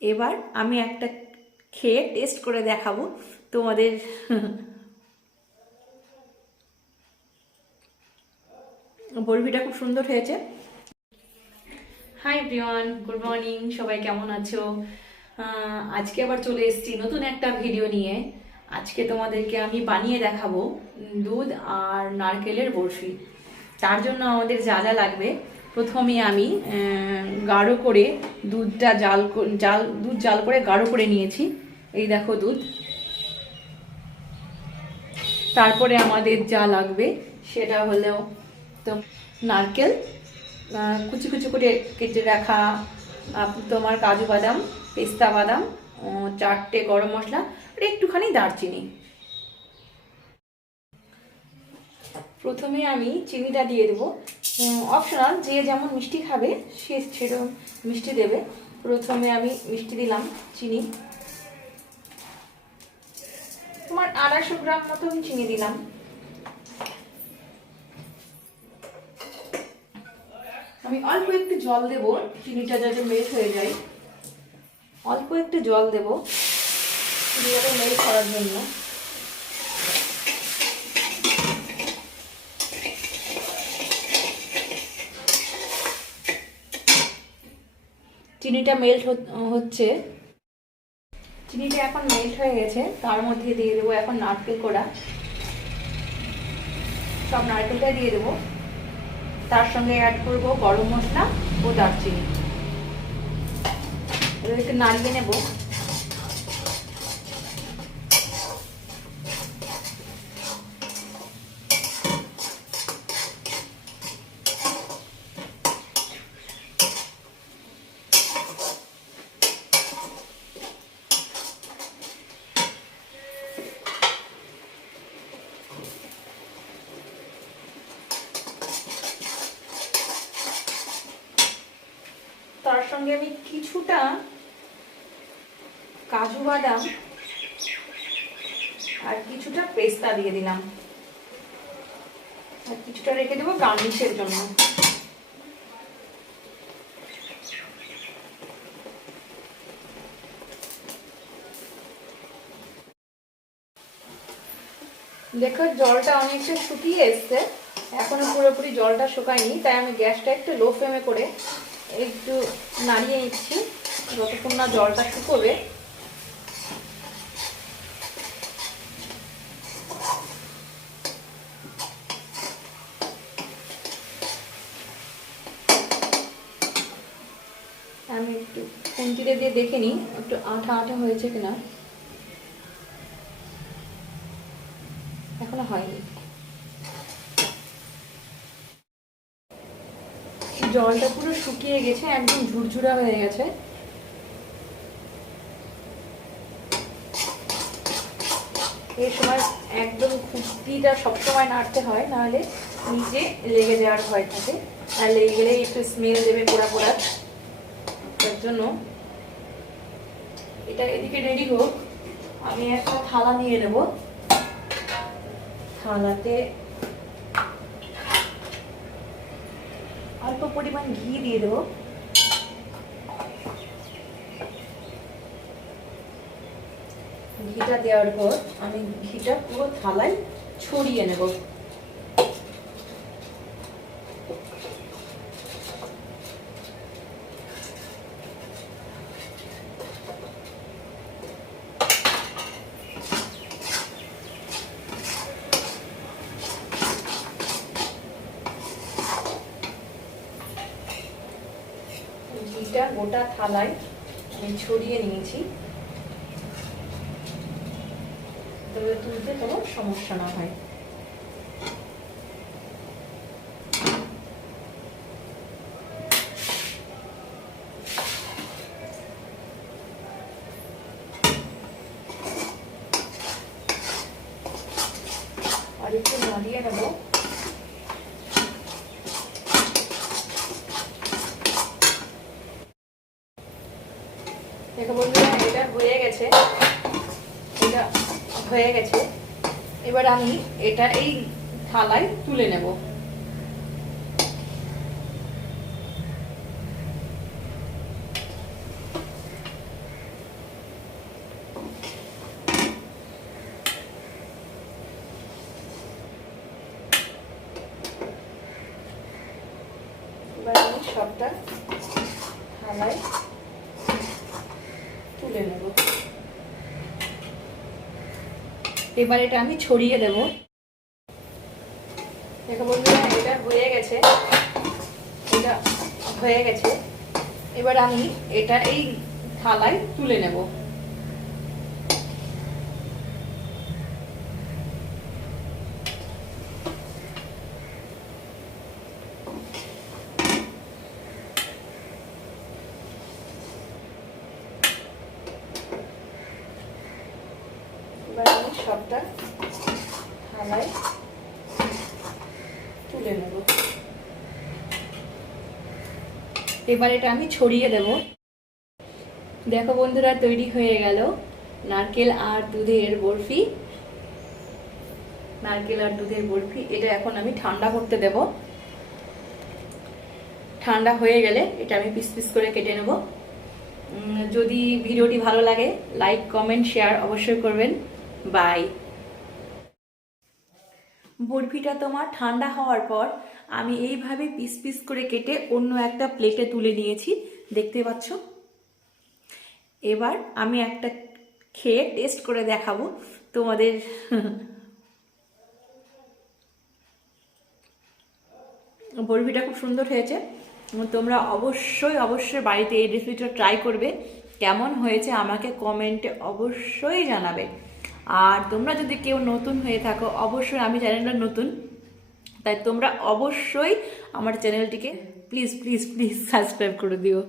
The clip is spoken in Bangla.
এবার আমি একটা খেয়ে টেস্ট করে দেখাবো তোমাদের। বরফিটা খুব সুন্দর হয়েছে। হাই প্রিয়ন গুড মর্নিং সবাই কেমন আছো? আজকে আবার চলে এসেছি নতুন একটা ভিডিও নিয়ে। আজকে তোমাদেরকে আমি বানিয়ে দেখাবো দুধ আর নারকেলের বরফি। তার জন্য আমাদের যা যা লাগবে প্রথমে আমি গাঢ় করে দুধটা জাল জাল, দুধ জাল করে গাঢ় করে নিয়েছি। এই দেখো দুধ। তারপরে আমাদের যা লাগবে, সেটা হলো তো নারকেল কুচি কুচি করে কেটে রাখা তোমার কাজু বাদাম, পেস্তা বাদাম চারটে গরম মশলা, আর একটুখানি দারচিনি। প্রথমে আমি চিনিটা দিয়ে দেবো। অপশনাল যে যেমন মিষ্টি খাবে, সে সেরকম মিষ্টি দেবে। প্রথমে আমি মিষ্টি দিলাম, চিনি। তোমার আড়াইশো গ্রাম মতো আমি চিনি দিলাম। আমি অল্প একটু জল দেব, চিনিটা যাতে মেল্ট হয়ে যায়। অল্প একটু জল দেব, চিনিটাকে করার জন্য। চিনিটা মেল্ট হচ্ছে। চিনিটা এখন মেল্ট হয়ে গেছে। তার মধ্যে দিয়ে দেবো এখন নারকেল কোড়া। সব নারকেলটা দিয়ে দেবো। তার সঙ্গে অ্যাড করব গরম মশলা ও দারচিনি। এবার একটু নাড়িয়ে নেব। তার সঙ্গে আমি কিছুটা কাজু বাদাম আর কিছুটা পেস্তা দিয়ে দিলাম। আর কিছুটা রেখে দেবো গার্নিশের জন্য। দেখো জলটা অনেকটা শুকিয়ে এসছে। এখনও পুরোপুরি জলটা শুকায়নি, তাই আমি গ্যাসটা একটু লো ফ্লেমে করে একটু নাড়িয়ে নিচ্ছি। যতক্ষণ না জলটা শুকোবে। আমি একটু খুন্তিতে দিয়ে দেখে নিই, একটু আঠা আঠা হয়েছে কিনা। এখনও হয়নি। জলটা পুরো শুকিয়ে গেছে, একদম ঝুরঝুরা হয়ে গেছে। এই সময় একদম খুঁটিটা সবসময় নাড়তে হয়, নাহলে নিচে লেগে যাওয়ার ভয় থাকে। আর লেগে গেলে একটু স্মেল দেবে পোড়া পোড়া। তার জন্য এটা এদিকে রেডি হোক। আমি একটা থালা নিয়ে নেব। থালাতে অল্প পরিমাণ ঘি দিয়ে দেবো। ঘিটা দেওয়ার পর আমি ঘিটা পুরো থালায় ছড়িয়ে নেব। ঘিটা গোটা থালায় আমি ছড়িয়ে নিয়েছি। তবে তুলতে কোনো সমস্যা না হয়। আর একটু নাড়িয়ে নেব। হয়ে গেছে। এবার আমি এটা এই থালায় তুলে নেব। এবার আমি সবটা থালায় তুলে নেব। এবার এটা আমি ছড়িয়ে দেব। দেখো বন্ধুরা, এটা হয়ে গেছে। এটা হয়ে গেছে। এবার আমি এটা এই থালায় তুলে নেব এবার আমি সবটা তুলে নেব। এবার এটা আমি ছড়িয়ে দেব। দেখো বন্ধুরা, তৈরি হয়ে গেল নারকেল আর দুধের বরফি। নারকেল আর দুধের বরফি, এটা এখন আমি ঠান্ডা করতে দেব। ঠান্ডা হয়ে গেলে এটা আমি পিস পিস করে কেটে নেব। যদি ভিডিওটি ভালো লাগে, লাইক, কমেন্ট, শেয়ার অবশ্যই করবেন। বাই বরফিটা তোমার ঠান্ডা হওয়ার পর আমি এইভাবে পিস পিস করে কেটে অন্য একটা প্লেটে তুলে নিয়েছি। দেখতে পাচ্ছ? এবার আমি একটা খেয়ে টেস্ট করে দেখাবো তোমাদের। বরফিটা খুব সুন্দর হয়েছে। তোমরা অবশ্যই অবশ্যই বাড়িতে এই রেসিপিটা ট্রাই করবে। কেমন হয়েছে আমাকে কমেন্টে অবশ্যই জানাবে। আর তোমরা যদি কেউ নতুন হয়ে থাকো, অবশ্যই আমি চ্যানেলটা নতুন, তাই তোমরা অবশ্যই আমার চ্যানেলটিকে প্লিজ প্লিজ প্লিজ সাবস্ক্রাইব করে দিও।